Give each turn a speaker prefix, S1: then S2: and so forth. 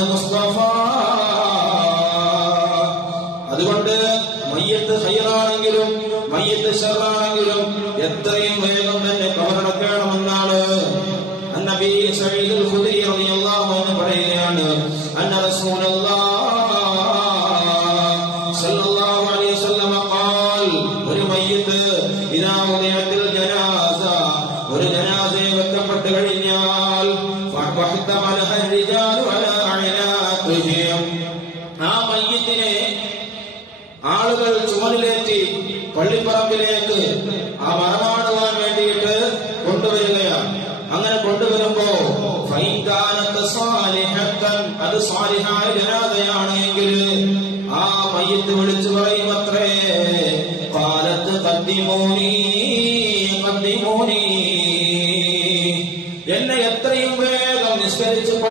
S1: മുഹമ്മദ് മുസ്തഫ അതുകൊണ്ട് മയ്യത്ത് ഹൈറാണെങ്കിലും മയ്യത്ത് ഷറാണെങ്കിലും എത്രയും വേഗം തന്നെ കബറടക്കണമെന്നാണ് النبي سعيد الخدري رضي الله عنه പറയുകയാണ് أن رسول الله صلى الله عليه وسلم قال ഒരു മയ്യത്ത് ഇതാ ഉദയത്തിൽ ജനാസ ഒരു ജനാസയെ വെക്കപ്പെട്ട് കഴിഞ്ഞാൽ فاحتملها الرجال على വിജയം. ആ മയ്യത്തിനെ ആളുകൾ ചുമലിലേറ്റി പള്ളിപ്പറമ്പിലേക്ക് ആ മറമാടുവാൻ വേണ്ടിയിട്ട് കൊണ്ടുവരികയാണ്. അങ്ങനെ കൊണ്ടുവരുമ്പോ അത് സ്വാലിഹായ ജനാതയാണെങ്കിൽ ആ മയ്യത്ത് വിളിച്ചു പറയും അത്രേ കാലത്ത് കത്തിമോനി കത്തിമോനി എന്നെ എത്രയും വേഗം നിസ്കരിച്ചു